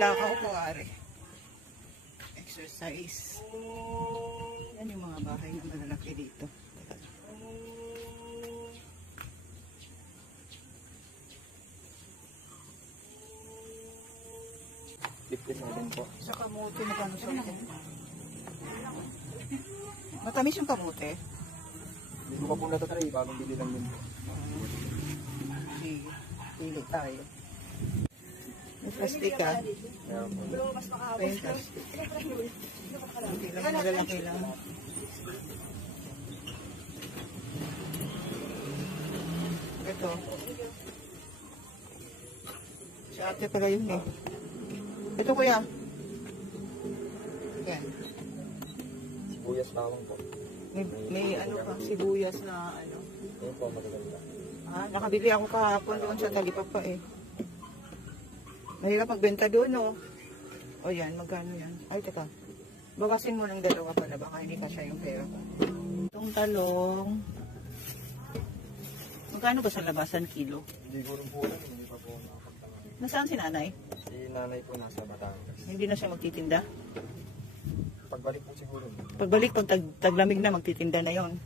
lakaw ko, are. Exercise. Yan yung mga bahay na malalaki dito. Sa kamote, magkano siya? Matamis yung kamote. Hindi ko pa po natatry, bagong bili lang yun. Sige, pili tayo. May plastic ka? May plastic. Hindi lang malalaki lang. Ito. Si ate pala yun eh. Ito kuya. Yan. Sibuyas bawang po. May ano pa, sibuyas na ano. Ayun po, magaganda. Ah, nakabili ako kahapon doon sa Talipapa eh. Mahirap magbenta doon, no? O yan, magkano yan? Ay, teka. Bagasin mo ng dalawa pala, baka hindi ka siya yung pera ko. Itong talong. Magkano ba sa labasan kilo? Hindi ko rin po lang, hindi pa po nakapagtangan. Nasaan si nanay? Si nanay po nasa Batangas. Hindi na siya magtitinda? Pagbalik po siguro. Pagbalik, pag taglamig na, magtitinda na yon.